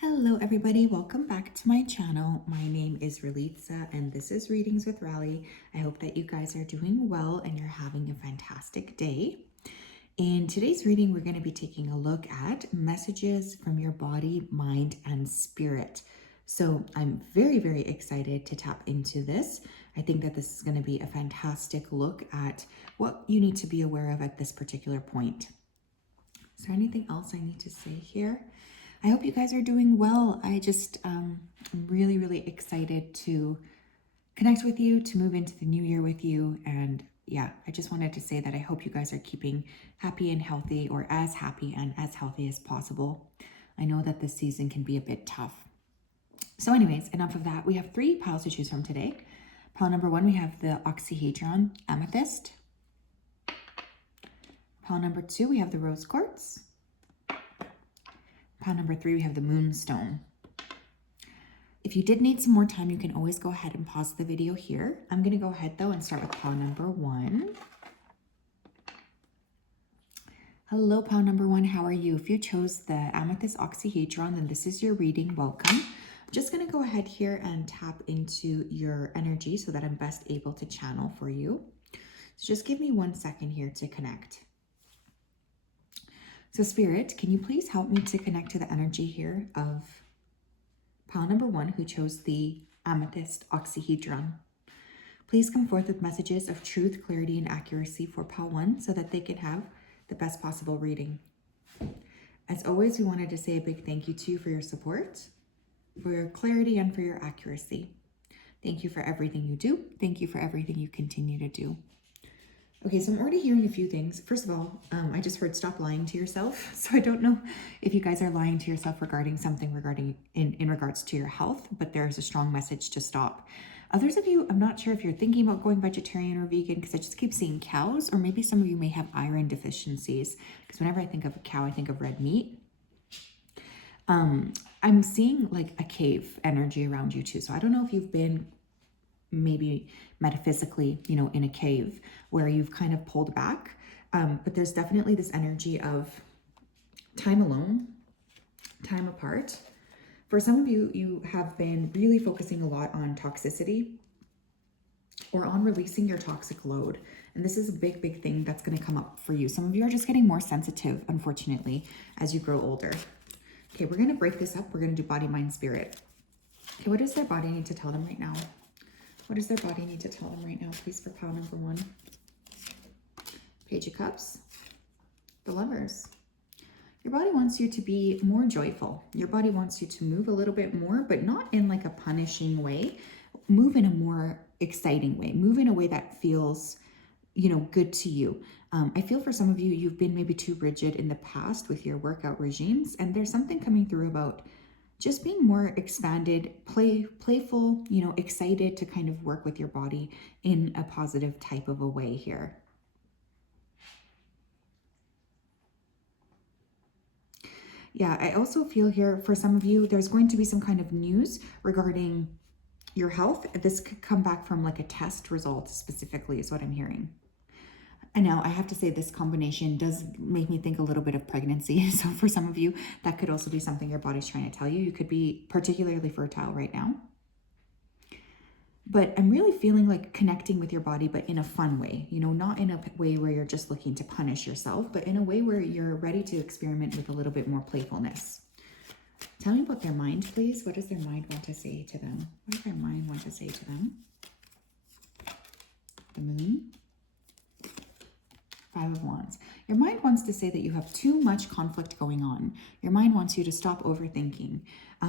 Hello everybody, welcome back to my channel. My name is Ralitza and this is Readings with Rally. I hope that you guys are doing well and you're having a fantastic day. In today's reading, we're going to be taking a look at messages from your body, mind, and spirit. So I'm very, very excited to tap into this. I think that this is going to be a fantastic look at what you need to be aware of at this particular point. Is there anything else I need to say here? I hope you guys are doing well. I'm really, really excited to connect with you, to move into the new year with you. And yeah, I just wanted to say that I hope you guys are keeping happy and healthy, or as happy and as healthy as possible. I know that this season can be a bit tough. So anyways, enough of that. We have 3 piles to choose from today. Pile number 1, we have the Oxyhedron Amethyst. Pile number 2, we have the Rose Quartz. Pile number 3, we have the Moonstone. If you did need some more time, you can always go ahead and pause the video here. I'm going to go ahead though and start with pile number 1. Hello, pile number 1. How are you? If you chose the Amethyst Oxyhedron, then this is your reading. Welcome. I'm just going to go ahead here and tap into your energy so that I'm best able to channel for you. So just give me 1 second here to connect. So Spirit, can you please help me to connect to the energy here of pile number 1 who chose the Amethyst Oxyhedron? Please come forth with messages of truth, clarity, and accuracy for pile 1 so that they can have the best possible reading. As always, we wanted to say a big thank you to you for your support, for your clarity, and for your accuracy. Thank you for everything you do. Thank you for everything you continue to do. Okay, so I'm already hearing a few things. First of all, I just heard stop lying to yourself. So I don't know if you guys are lying to yourself regarding something in regards to your health, but there's a strong message to stop. Others of you, I'm not sure if you're thinking about going vegetarian or vegan because I just keep seeing cows, or maybe some of you may have iron deficiencies because whenever I think of a cow, I think of red meat. I'm seeing like a cave energy around you too. So I don't know if you've been maybe metaphysically, in a cave where you've kind of pulled back. But there's definitely this energy of time alone, time apart. For some of you, you have been really focusing a lot on toxicity or on releasing your toxic load. And this is a big, big thing that's going to come up for you. Some of you are just getting more sensitive, unfortunately, as you grow older. Okay, we're going to break this up. We're going to do body, mind, spirit. Okay, what does their body need to tell them right now? What does their body need to tell them right now, please, for pile number 1? Page of Cups, the Lovers. Your body wants you to be more joyful. Your body wants you to move a little bit more, but not in like a punishing way. Move in a more exciting way. Move in a way that feels, good to you. I feel for some of you, you've been maybe too rigid in the past with your workout regimes, and there's something coming through about just being more expanded, playful, excited to kind of work with your body in a positive type of a way here. Yeah, I also feel here for some of you, there's going to be some kind of news regarding your health. This could come back from like a test result specifically is what I'm hearing. And now I have to say this combination does make me think a little bit of pregnancy. So for some of you, that could also be something your body's trying to tell you. You could be particularly fertile right now. But I'm really feeling like connecting with your body, but in a fun way, not in a way where you're just looking to punish yourself, but in a way where you're ready to experiment with a little bit more playfulness. Tell me about their mind, please. What does their mind want to say to them? What does their mind want to say to them? The Moon. 5 of Wands. Your mind wants to say that you have too much conflict going on. Your mind wants you to stop overthinking.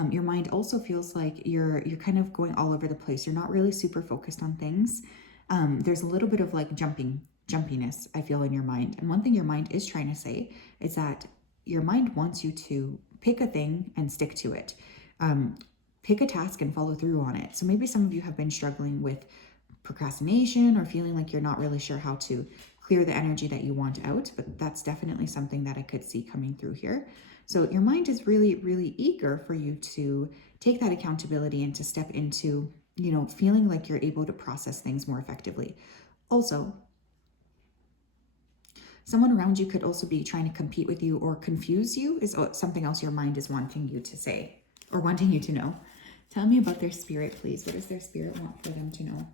Your mind also feels like you're kind of going all over the place. You're not really super focused on things. There's a little bit of like jumpiness, I feel, in your mind. And one thing your mind is trying to say is that your mind wants you to pick a thing and stick to it. Pick a task and follow through on it. So maybe some of you have been struggling with procrastination or feeling like you're not really sure how to clear the energy that you want out, but that's definitely something that I could see coming through here. So your mind is really, really eager for you to take that accountability and to step into, feeling like you're able to process things more effectively. Also, someone around you could also be trying to compete with you or confuse you is something else your mind is wanting you to say. or wanting you to know. Tell me about their spirit, please. What does their spirit want for them to know?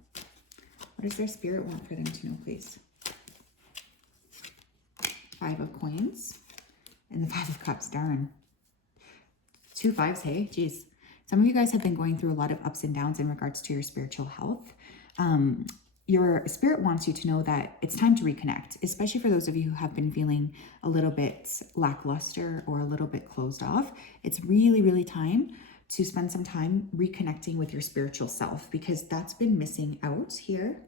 What does their spirit want for them to know, please? 5 of Coins and the 5 of Cups. Darn. 2 5s, hey? Geez. Some of you guys have been going through a lot of ups and downs in regards to your spiritual health. Your spirit wants you to know that it's time to reconnect, especially for those of you who have been feeling a little bit lackluster or a little bit closed off. It's really, really time to spend some time reconnecting with your spiritual self, because that's been missing out here.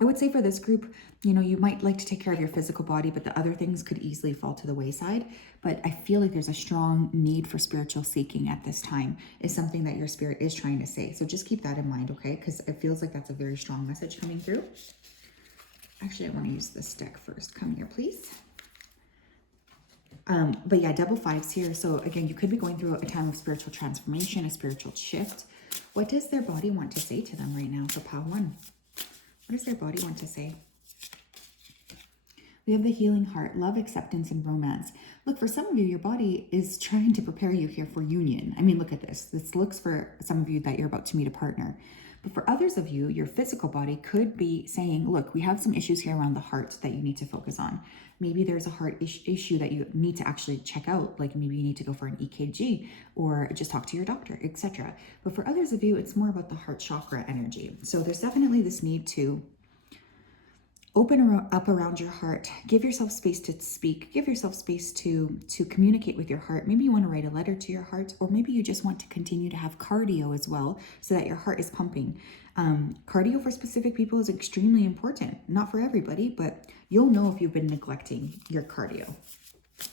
I would say for this group, you know, you might like to take care of your physical body, but the other things could easily fall to the wayside. But I feel like there's a strong need for spiritual seeking at this time, is something that your spirit is trying to say. So just keep that in mind, okay? Because it feels like that's a very strong message coming through. Actually, I want to use this deck first. Come here, please. But yeah, double 5s here. So again, you could be going through a time of spiritual transformation, a spiritual shift. What does their body want to say to them right now for pile 1? What does their body want to say? We have the healing heart, love, acceptance, and romance. Look, for some of you, your body is trying to prepare you here for union. I mean, look at this. This looks for some of you that you're about to meet a partner. But for others of you, your physical body could be saying, look, we have some issues here around the heart that you need to focus on. Maybe there's a heart issue that you need to actually check out. Like maybe you need to go for an EKG or just talk to your doctor, etc. But for others of you, it's more about the heart chakra energy. So there's definitely this need to open up around your heart. Give yourself space to speak. Give yourself space to communicate with your heart. Maybe you want to write a letter to your heart, or maybe you just want to continue to have cardio as well so that your heart is pumping. Cardio for specific people is extremely important. Not for everybody, but you'll know if you've been neglecting your cardio.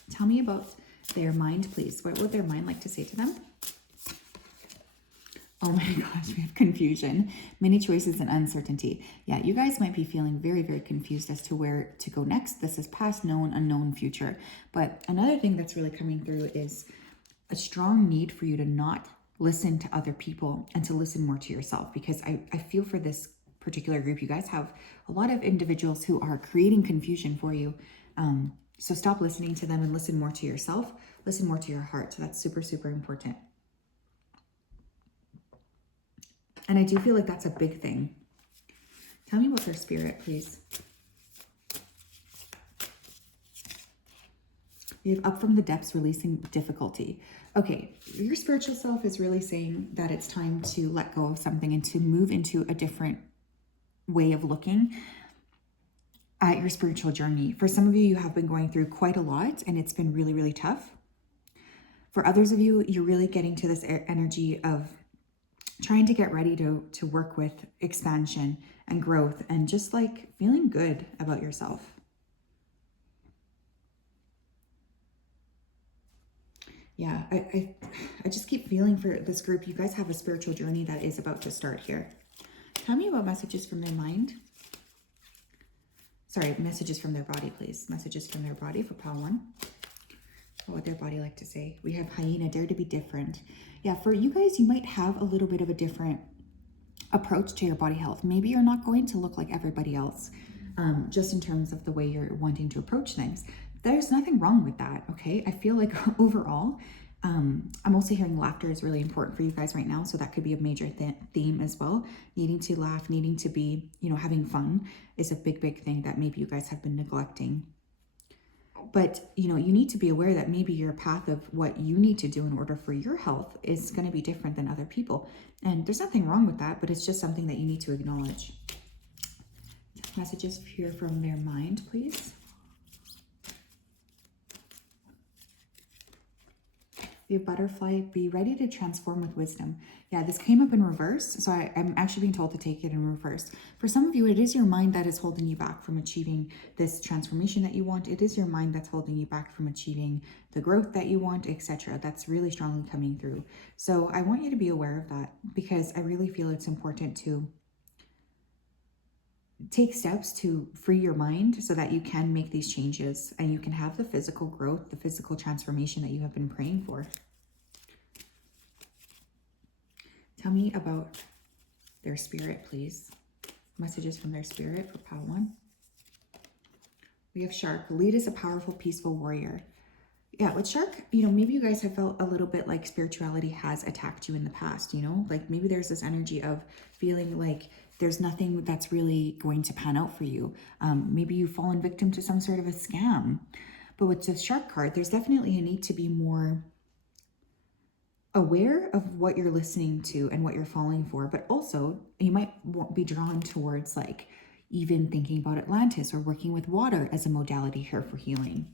Tell me about their mind, please. What would their mind like to say to them? Oh my gosh, we have confusion, many choices, and uncertainty. Yeah, you guys might be feeling very, very confused as to where to go next. This is past, known, unknown, future. But another thing that's really coming through is a strong need for you to not listen to other people and to listen more to yourself, because I feel for this particular group, you guys have a lot of individuals who are creating confusion for you. So stop listening to them and listen more to yourself, listen more to your heart. So that's super, super important. And I do feel like that's a big thing. Tell me about their spirit, please. You have up from the depths, releasing difficulty. Okay, your spiritual self is really saying that it's time to let go of something and to move into a different way of looking at your spiritual journey. For some of you, you have been going through quite a lot and it's been really, really tough. For others of you, you're really getting to this energy of trying to get ready to work with expansion and growth and just like feeling good about yourself. Yeah, I just keep feeling for this group, you guys have a spiritual journey that is about to start here. Tell me about messages from their mind. Sorry, messages from their body, please. Messages from their body for pile 1. What would their body like to say? We have hyena, dare to be different. Yeah, for you guys, you might have a little bit of a different approach to your body health. Maybe you're not going to look like everybody else, just in terms of the way you're wanting to approach things. There's nothing wrong with that, okay? I feel like overall, I'm also hearing laughter is really important for you guys right now. So that could be a major theme as well. Needing to laugh, needing to be, having fun is a big, big thing that maybe you guys have been neglecting. But, you need to be aware that maybe your path of what you need to do in order for your health is going to be different than other people. And there's nothing wrong with that, but it's just something that you need to acknowledge. Messages here from their mind, please. The butterfly, be ready to transform with wisdom. Yeah, this came up in reverse, so I'm actually being told to take it in reverse. For some of you, it is your mind that is holding you back from achieving this transformation that you want. It is your mind that's holding you back from achieving the growth that you want, etc. That's really strongly coming through. So I want you to be aware of that, because I really feel it's important to take steps to free your mind so that you can make these changes and you can have the physical growth, the physical transformation that you have been praying for. Tell me about their spirit, please. Messages from their spirit for pile 1. We have shark. Lead is a powerful, peaceful warrior. Yeah, with shark, maybe you guys have felt a little bit like spirituality has attacked you in the past, like maybe there's this energy of feeling like there's nothing that's really going to pan out for you. Maybe you've fallen victim to some sort of a scam. But with the shark card, there's definitely a need to be more aware of what you're listening to and what you're falling for, but also you might be drawn towards like even thinking about Atlantis or working with water as a modality here for healing.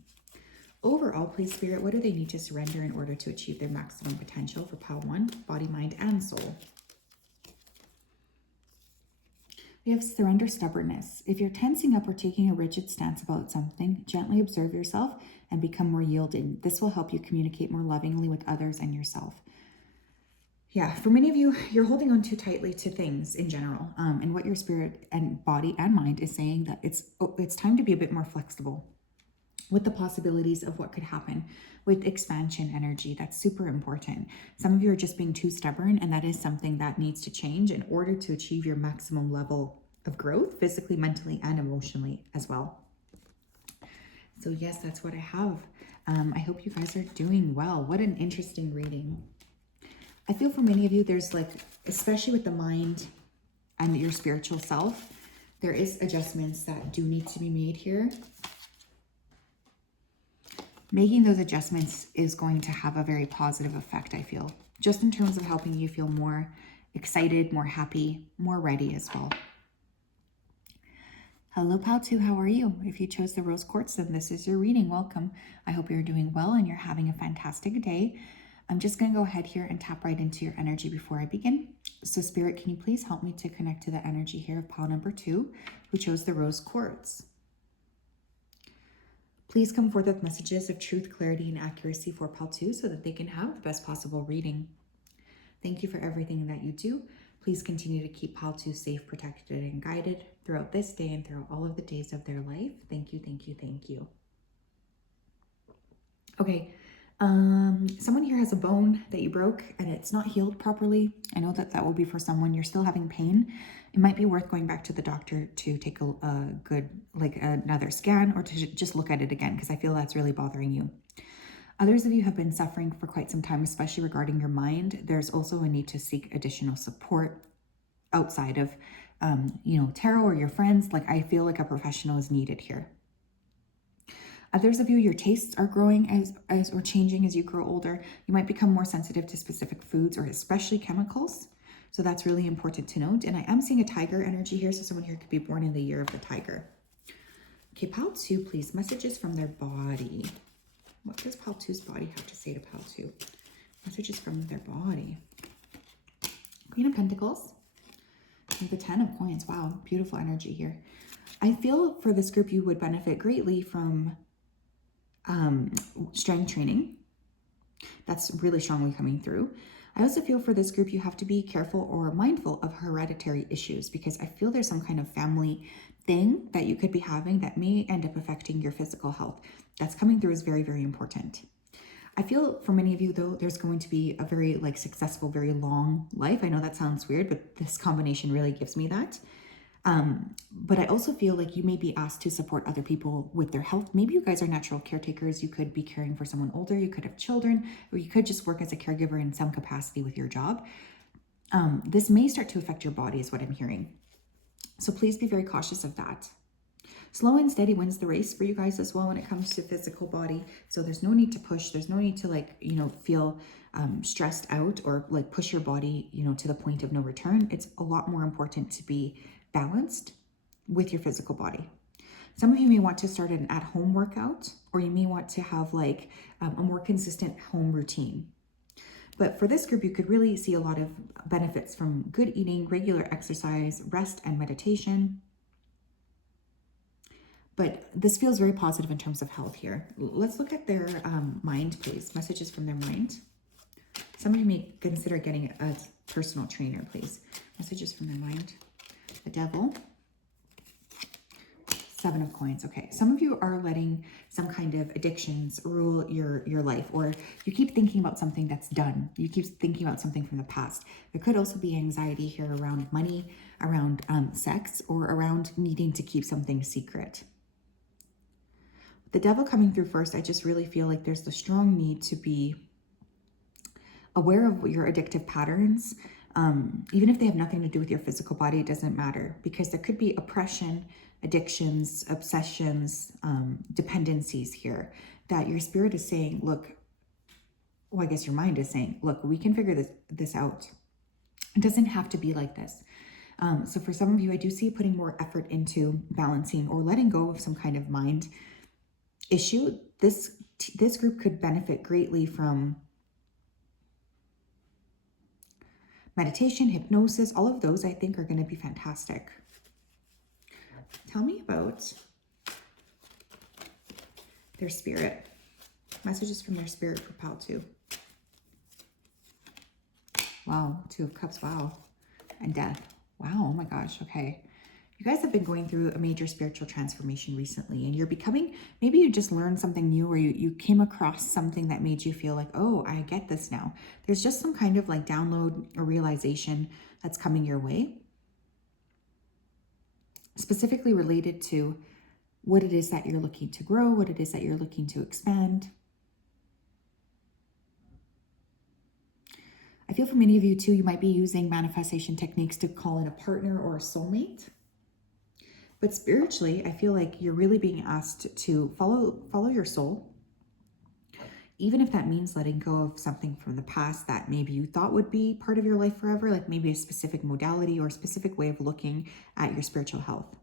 Overall, please, Spirit, what do they need to surrender in order to achieve their maximum potential for Pile 1, body, mind, and soul? We have surrender stubbornness. If you're tensing up or taking a rigid stance about something, gently observe yourself and become more yielding. This will help you communicate more lovingly with others and yourself. Yeah, for many of you, you're holding on too tightly to things in general. And what your spirit and body and mind is saying that it's time to be a bit more flexible with the possibilities of what could happen with expansion energy. That's super important. Some of you are just being too stubborn, and that is something that needs to change in order to achieve your maximum level of growth, physically, mentally, and emotionally as well. So yes, that's what I have. I hope you guys are doing well. What an interesting reading. I feel for many of you, there's like, especially with the mind and your spiritual self, there is adjustments that do need to be made here. Making those adjustments is going to have a very positive effect, I feel, just in terms of helping you feel more excited, more happy, more ready as well. Hello, Pal 2, how are you? If you chose the Rose Quartz, then this is your reading. Welcome. I hope you're doing well and you're having a fantastic day. I'm just going to go ahead here and tap right into your energy before I begin. So Spirit, can you please help me to connect to the energy here of Pal number 2, who chose the Rose Quartz? Please come forth with messages of truth, clarity, and accuracy for Pal 2 so that they can have the best possible reading. Thank you for everything that you do. Please continue to keep Pal 2 safe, protected, and guided throughout this day and throughout all of the days of their life. Thank you, thank you, thank you. Okay, someone here has a bone that you broke and it's not healed properly. I know that will be for someone. You're still having pain. It might be worth going back to the doctor to take a good, like another scan, or to just look at it again, because I feel that's really bothering you. Others of you have been suffering for quite some time, especially regarding your mind. There's also a need to seek additional support outside of, tarot or your friends. Like, I feel like a professional is needed here. Others of you, your tastes are growing as or changing as you grow older. You might become more sensitive to specific foods or especially chemicals. So that's really important to note. And I am seeing a tiger energy here. So someone here could be born in the year of the tiger. Okay, Pal 2, please. Messages from their body. What does Pal 2's body have to say to Pal 2? Messages from their body. Queen of Pentacles. And the 10 of Coins. Wow, beautiful energy here. I feel for this group, you would benefit greatly from strength training. That's really strongly coming through. I also feel for this group, you have to be careful or mindful of hereditary issues, because I feel there's some kind of family thing that you could be having that may end up affecting your physical health. That's coming through is very, very important. I feel for many of you, though, there's going to be a very successful, very long life. I know that sounds weird, but this combination really gives me that. But I also feel like you may be asked to support other people with their health. Maybe you guys are natural caretakers. You could be caring for someone older. You could have children, or you could just work as a caregiver in some capacity with your job. This may start to affect your body is what I'm hearing. So please be very cautious of that. Slow and steady wins the race for you guys as well when it comes to physical body. So there's no need to push. There's no need to feel stressed out or push your body, to the point of no return. It's a lot more important to be balanced with your physical body. Some of you may want to start an at-home workout, or you may want to have a more consistent home routine. But for this group, you could really see a lot of benefits from good eating, regular exercise, rest, and meditation. But this feels very positive in terms of health here. Let's look at their mind, please. Messages from their mind. Some of you may consider getting a personal trainer, please. Messages from their mind. The Devil. 7 of Coins. Okay, some of you are letting some kind of addictions rule your life, or you keep thinking about something that's done. You keep thinking about something from the past. There could also be anxiety here around money, around sex, or around needing to keep something secret. The devil coming through first, I just really feel like there's the strong need to be aware of your addictive patterns. Even if they have nothing to do with your physical body, it doesn't matter, because there could be oppression, addictions, obsessions, dependencies here that your spirit is saying, look, well, I guess your mind is saying, look, we can figure this out. It doesn't have to be like this. So for some of you, I do see you putting more effort into balancing or letting go of some kind of mind issue. This group could benefit greatly from meditation, hypnosis, all of those I think are going to be fantastic. Tell me about their spirit. Messages from their spirit for Pal 2. Wow, 2 of Cups, wow. And Death. Wow, oh my gosh, okay. You guys have been going through a major spiritual transformation recently, and you're becoming, maybe you just learned something new, or you came across something that made you feel like, oh, I get this now. There's just some kind of like download or realization that's coming your way, specifically related to what it is that you're looking to grow, what it is that you're looking to expand. I feel for many of you too, you might be using manifestation techniques to call in a partner or a soulmate. But spiritually, I feel like you're really being asked to follow your soul, even if that means letting go of something from the past that maybe you thought would be part of your life forever, like maybe a specific modality or a specific way of looking at your spiritual health.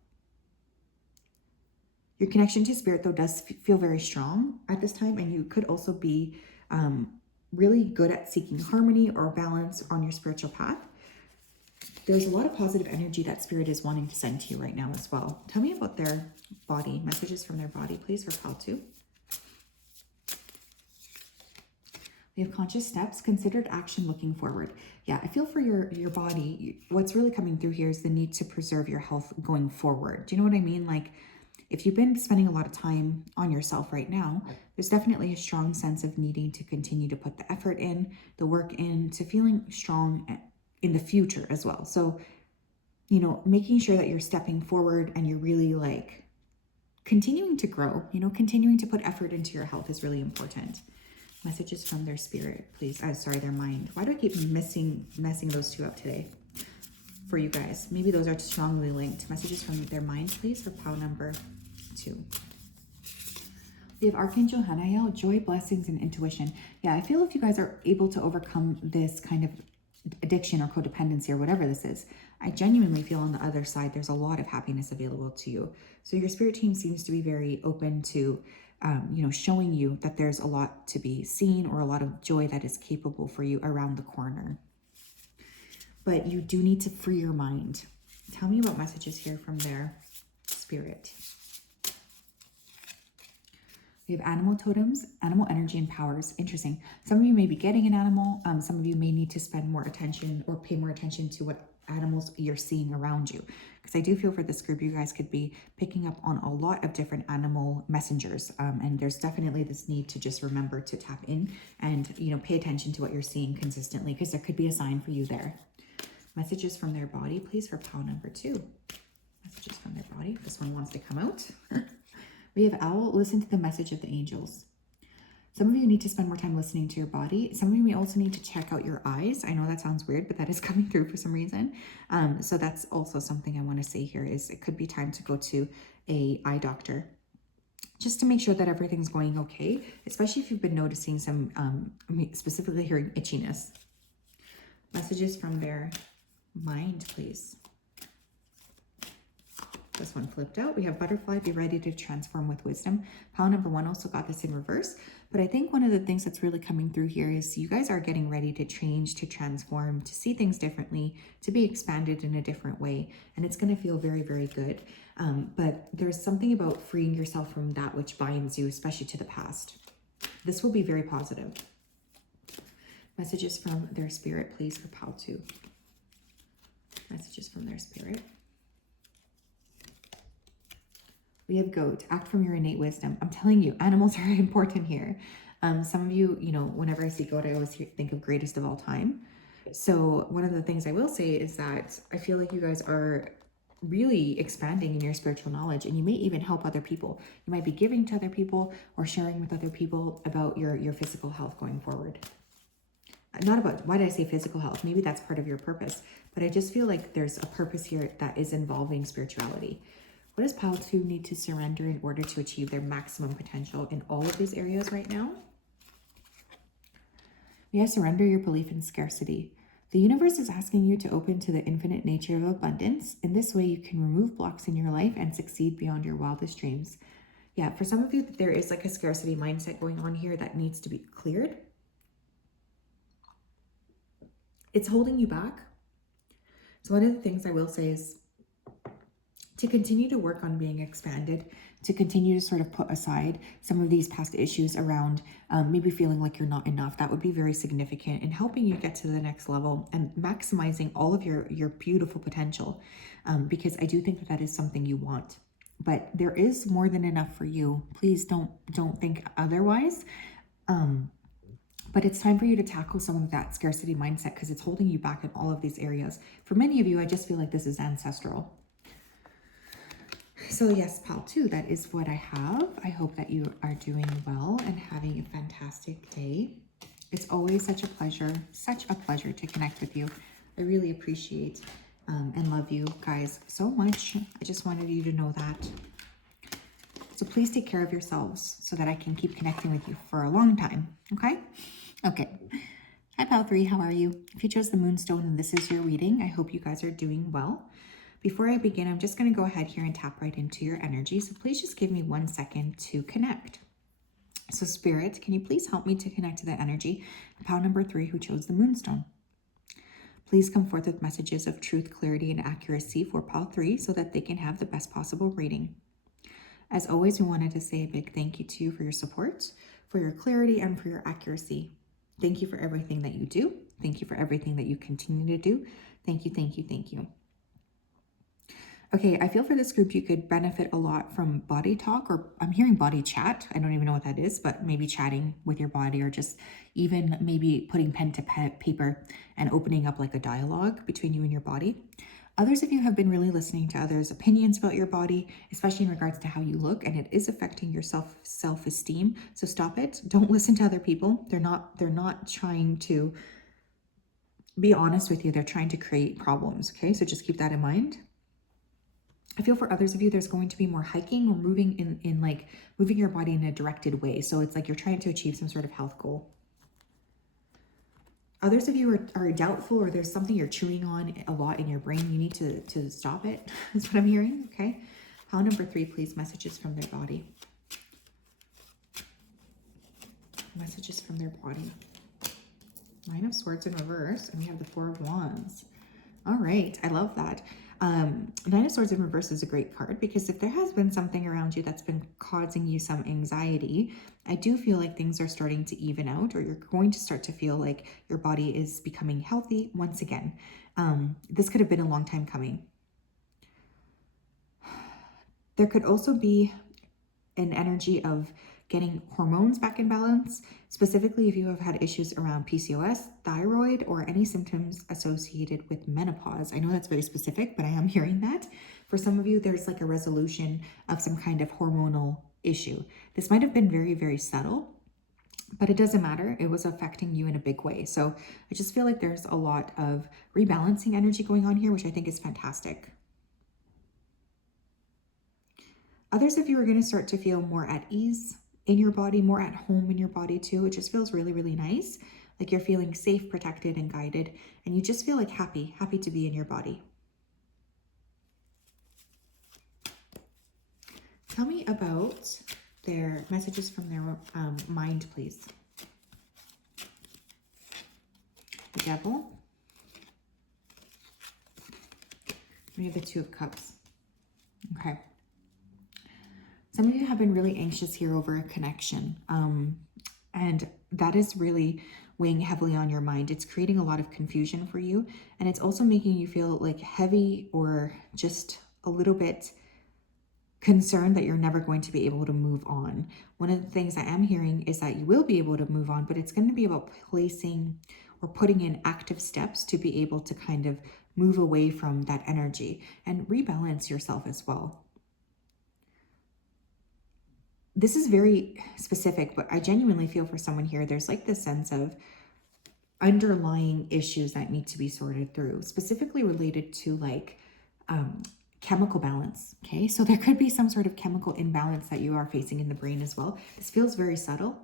Your connection to spirit, though, does feel very strong at this time, and you could also be really good at seeking harmony or balance on your spiritual path. There's a lot of positive energy that spirit is wanting to send to you right now as well. Tell me about their body. Messages from their body, please, for Pal 2. We have conscious steps, considered action, looking forward. Yeah, I feel for your body, what's really coming through here is the need to preserve your health going forward. Do you know what I mean? Like, if you've been spending a lot of time on yourself right now, there's definitely a strong sense of needing to continue to put the effort in, the work in, to feeling strong in the future as well. So, you know, making sure that you're stepping forward and you're really like continuing to grow, you know, continuing to put effort into your health is really important. Messages from their spirit, please. Their mind. Why do I keep messing those two up today for you guys? Maybe those are strongly linked. Messages from their mind, please, for Pal number 2. We have Archangel Hanael, joy, blessings, and intuition. Yeah, I feel if you guys are able to overcome this kind of addiction or codependency or whatever this is, I genuinely feel on the other side there's a lot of happiness available to you. So your spirit team seems to be very open to showing you that there's a lot to be seen or a lot of joy that is capable for you around the corner. But you do need to free your mind. Tell me about messages here from their spirit. We have animal totems, animal energy, and powers. Interesting. Some of you may be getting an animal. Some of you may need to spend more attention or pay more attention to what animals you're seeing around you. Because I do feel for this group, you guys could be picking up on a lot of different animal messengers. And there's definitely this need to just remember to tap in and, you know, pay attention to what you're seeing consistently, because there could be a sign for you there. Messages from their body, please, for Pal number 2. Messages from their body. This one wants to come out. We have Owl, listen to the message of the angels. Some of you need to spend more time listening to your body. Some of you may also need to check out your eyes. I know that sounds weird, but that is coming through for some reason. So that's also something I want to say here is it could be time to go to a eye doctor just to make sure that everything's going okay, especially if you've been noticing some, specifically hearing itchiness. Messages from their mind, please. This one flipped out. We have Butterfly, be ready to transform with wisdom. Pal number 1 also got this in reverse. But I think one of the things that's really coming through here is you guys are getting ready to change, to transform, to see things differently, to be expanded in a different way. And it's going to feel very, very good. But there's something about freeing yourself from that which binds you, especially to the past. This will be very positive. Messages from their spirit, please, for Pal 2. Messages from their spirit. We have Goat, act from your innate wisdom. I'm telling you, animals are important here. Some of you, you know, whenever I see Goat, I always think of greatest of all time. So one of the things I will say is that I feel like you guys are really expanding in your spiritual knowledge, and you may even help other people. You might be giving to other people or sharing with other people about your physical health going forward. Not about, why did I say physical health? Maybe that's part of your purpose, but I just feel like there's a purpose here that is involving spirituality. What does Pile 2 need to surrender in order to achieve their maximum potential in all of these areas right now? Yeah, surrender your belief in scarcity. The universe is asking you to open to the infinite nature of abundance. In this way, you can remove blocks in your life and succeed beyond your wildest dreams. Yeah, for some of you, there is like a scarcity mindset going on here that needs to be cleared. It's holding you back. So one of the things I will say is to continue to work on being expanded, to continue to sort of put aside some of these past issues around maybe feeling like you're not enough. That would be very significant in helping you get to the next level and maximizing all of your beautiful potential, because I do think that is something you want. But there is more than enough for you. Please don't think otherwise. But it's time for you to tackle some of that scarcity mindset because it's holding you back in all of these areas. For many of you, I just feel like this is ancestral. So yes, Pile 2, that is what I have. I hope that you are doing well and having a fantastic day. It's always such a pleasure to connect with you. I really appreciate and love you guys so much. I just wanted you to know that. So please take care of yourselves so that I can keep connecting with you for a long time, okay? Okay. Hi, Pile 3, how are you? If you chose the Moonstone and this is your reading, I hope you guys are doing well. Before I begin, I'm just going to go ahead here and tap right into your energy. So please just give me 1 second to connect. So Spirit, can you please help me to connect to the energy of Pile number 3 who chose the Moonstone? Please come forth with messages of truth, clarity, and accuracy for Pile 3 so that they can have the best possible reading. As always, we wanted to say a big thank you to you for your support, for your clarity, and for your accuracy. Thank you for everything that you do. Thank you for everything that you continue to do. Thank you, thank you, thank you. Okay, I feel for this group you could benefit a lot from body talk, or I'm hearing body chat. I don't even know what that is, but maybe chatting with your body, or just even maybe putting pen to paper and opening up like a dialogue between you and your body. Others of you have been really listening to others' opinions about your body, especially in regards to how you look, and it is affecting your self-esteem. So stop it. Don't listen to other people. They're not trying to be honest with you. They're trying to create problems. Okay, so just keep that in mind. I feel for others of you, there's going to be more hiking or moving in like moving your body in a directed way. So it's like you're trying to achieve some sort of health goal. Others of you are doubtful, or there's something you're chewing on a lot in your brain. You need to stop it. That's what I'm hearing. Okay. Pile number 3, please. Messages from their body. Messages from their body. Nine of Swords in reverse, and we have the 4 of Wands. All right, I love that. Nine of Swords in reverse is a great card because if there has been something around you that's been causing you some anxiety, I do feel like things are starting to even out, or you're going to start to feel like your body is becoming healthy once again. This could have been a long time coming. There could also be an energy of getting hormones back in balance, specifically if you have had issues around PCOS, thyroid, or any symptoms associated with menopause. I know that's very specific, but I am hearing that. For some of you, there's like a resolution of some kind of hormonal issue. This might have been very, very subtle, but it doesn't matter. It was affecting you in a big way. So I just feel like there's a lot of rebalancing energy going on here, which I think is fantastic. Others of you are going to start to feel more at ease in your body, more at home in your body too. It just feels really, really nice. Like you're feeling safe, protected, and guided. And you just feel like happy to be in your body. Tell me about their messages from their mind, please. The Devil. We have the 2 of Cups. Okay. Some of you have been really anxious here over a connection, and that is really weighing heavily on your mind. It's creating a lot of confusion for you, and it's also making you feel like heavy or just a little bit concerned that you're never going to be able to move on. One of the things I am hearing is that you will be able to move on, but it's going to be about placing or putting in active steps to be able to kind of move away from that energy and rebalance yourself as well. This is very specific, but I genuinely feel for someone here, there's like this sense of underlying issues that need to be sorted through, specifically related to like chemical balance. Okay, so there could be some sort of chemical imbalance that you are facing in the brain as well. This feels very subtle.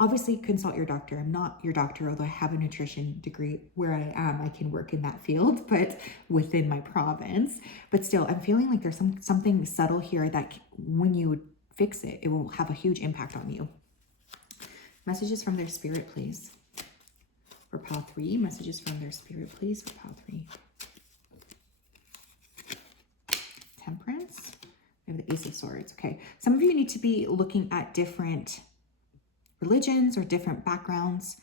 Obviously, consult your doctor. I'm not your doctor, although I have a nutrition degree where I am. I can work in that field, but within my province. But still, I'm feeling like there's something subtle here that when you fix it, it will have a huge impact on you. Messages from their spirit, please. For pile 3, messages from their spirit, please, for pile 3. Temperance. We have the Ace of Swords. Okay, some of you need to be looking at different religions or different backgrounds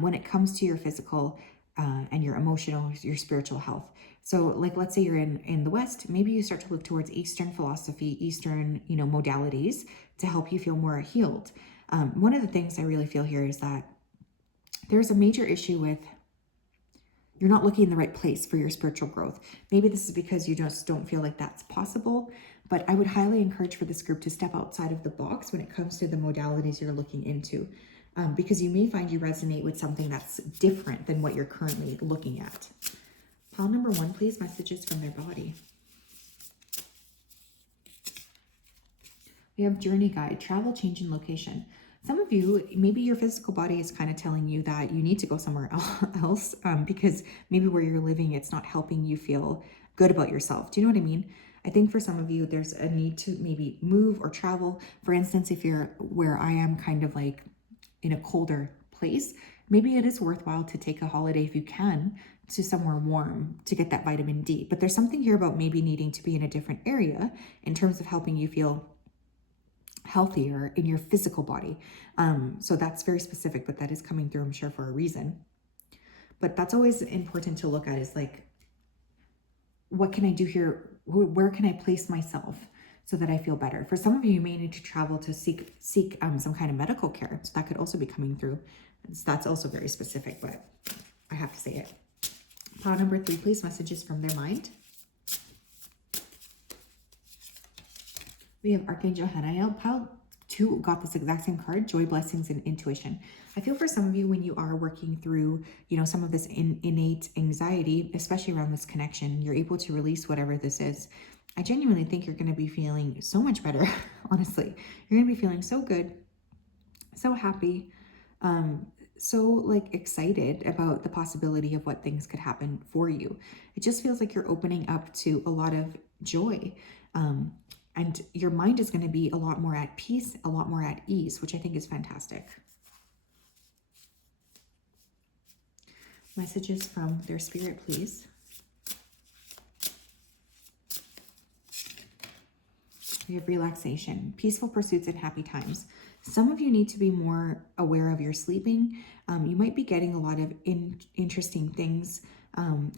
when it comes to your physical and your emotional, your spiritual health. So like, let's say you're in the West, maybe you start to look towards Eastern philosophy, Eastern, modalities to help you feel more healed. One of the things I really feel here is that there's a major issue with you're not looking in the right place for your spiritual growth. Maybe this is because you just don't feel like that's possible, but I would highly encourage for this group to step outside of the box when it comes to the modalities you're looking into, because you may find you resonate with something that's different than what you're currently looking at. Pile number 1, please, messages from their body. We have journey guide, travel, change in location. Some of you, maybe your physical body is kind of telling you that you need to go somewhere else because maybe where you're living, it's not helping you feel good about yourself. Do you know what I mean? I think for some of you, there's a need to maybe move or travel. For instance, if you're where I am, kind of like in a colder place, maybe it is worthwhile to take a holiday if you can to somewhere warm to get that vitamin D. But there's something here about maybe needing to be in a different area in terms of helping you feel healthier in your physical body. So that's very specific, but that is coming through, I'm sure, for a reason. But that's always important to look at, is like, what can I do here? Where can I place myself so that I feel better? For some of you, you may need to travel to seek some kind of medical care. So that could also be coming through. That's also very specific, but I have to say it. Pile number 3, please, messages from their mind. We have Archangel Hanael. Pile 2 got this exact same card, joy, blessings, and intuition. I feel for some of you, when you are working through, some of this innate anxiety, especially around this connection, you're able to release whatever this is. I genuinely think you're going to be feeling so much better, honestly. You're going to be feeling so good, so happy, so like excited about the possibility of what things could happen for you. It just feels like you're opening up to a lot of joy. And your mind is going to be a lot more at peace, a lot more at ease, which I think is fantastic. Messages from their spirit, please. We have relaxation, peaceful pursuits, and happy times. Some of you need to be more aware of your sleeping. You might be getting a lot of interesting things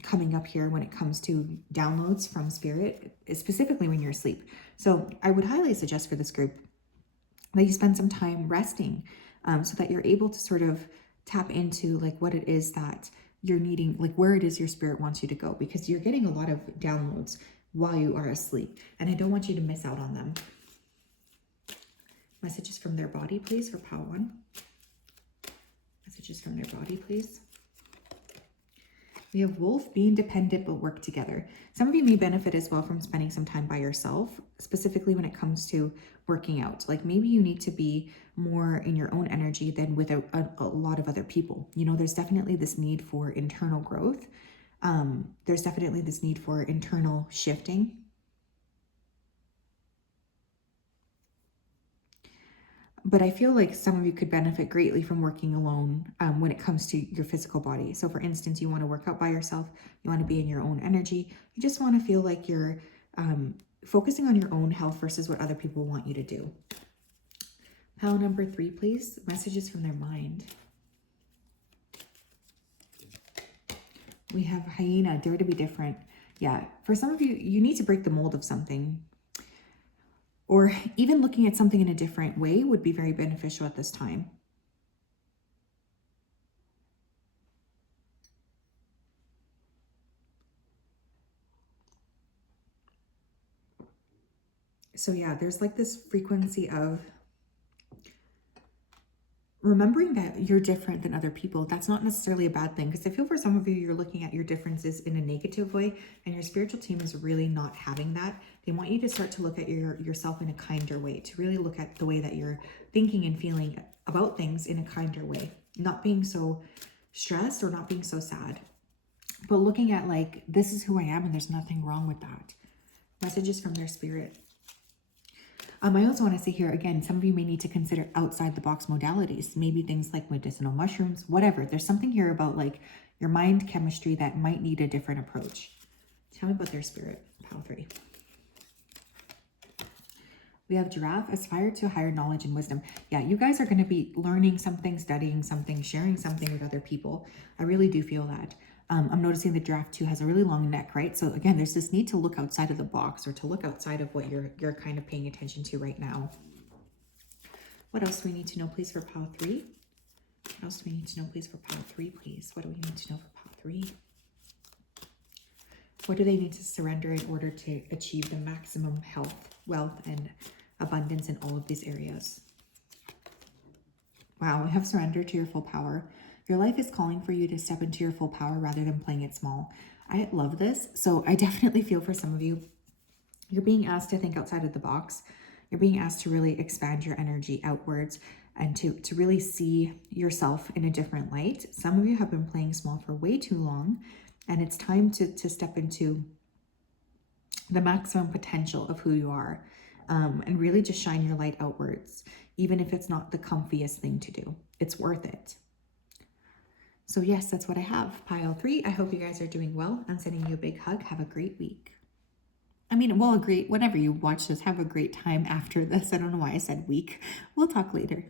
coming up here when it comes to downloads from spirit, specifically when you're asleep. So I would highly suggest for this group that you spend some time resting so that you're able to sort of tap into like what it is that you're needing, like where it is your spirit wants you to go, because you're getting a lot of downloads while you are asleep, and I don't want you to miss out on them. Messages from their body, please, for pile 1. Messages from their body, please. We have wolf, be independent but work together. Some of you may benefit as well from spending some time by yourself, specifically when it comes to working out. Like maybe you need to be more in your own energy than with a lot of other people. There's definitely this need for internal growth. There's definitely this need for internal shifting. But I feel like some of you could benefit greatly from working alone when it comes to your physical body. So for instance, you want to work out by yourself, you want to be in your own energy, you just want to feel like you're focusing on your own health versus what other people want you to do. Pile number 3, please. Messages from their mind. We have hyena, dare to be different. Yeah, for some of you, you need to break the mold of something. Or even looking at something in a different way would be very beneficial at this time. So yeah, there's like this frequency of remembering that you're different than other people. That's not necessarily a bad thing, because I feel for some of you, you're looking at your differences in a negative way, and your spiritual team is really not having that. They want you to start to look at yourself in a kinder way, to really look at the way that you're thinking and feeling about things in a kinder way, not being so stressed or not being so sad, but looking at like, this is who I am and there's nothing wrong with that. Messages from their spirit. I also want to say here, again, some of you may need to consider outside the box modalities, maybe things like medicinal mushrooms, whatever. There's something here about like your mind chemistry that might need a different approach. Tell me about their spirit, pile 3. We have giraffe, aspire to higher knowledge and wisdom. Yeah, you guys are going to be learning something, studying something, sharing something with other people. I really do feel that. I'm noticing the giraffe too has a really long neck, right? So again, there's this need to look outside of the box, or to look outside of what you're kind of paying attention to right now. What else do we need to know, please, for pile 3? What else do we need to know, please, for pile 3, please? What do we need to know for pile 3? What do they need to surrender in order to achieve the maximum health, wealth, and abundance in all of these areas? Wow, we have surrender to your full power. Your life is calling for you to step into your full power rather than playing it small. I love this. So I definitely feel for some of you, you're being asked to think outside of the box. You're being asked to really expand your energy outwards and to really see yourself in a different light. Some of you have been playing small for way too long, and it's time to step into the maximum potential of who you are, and really just shine your light outwards, even if it's not the comfiest thing to do. It's worth it. So yes, that's what I have. Pile 3, I hope you guys are doing well. I'm sending you a big hug. Have a great week. I mean, well, great, whenever you watch this, have a great time after this. I don't know why I said week. We'll talk later.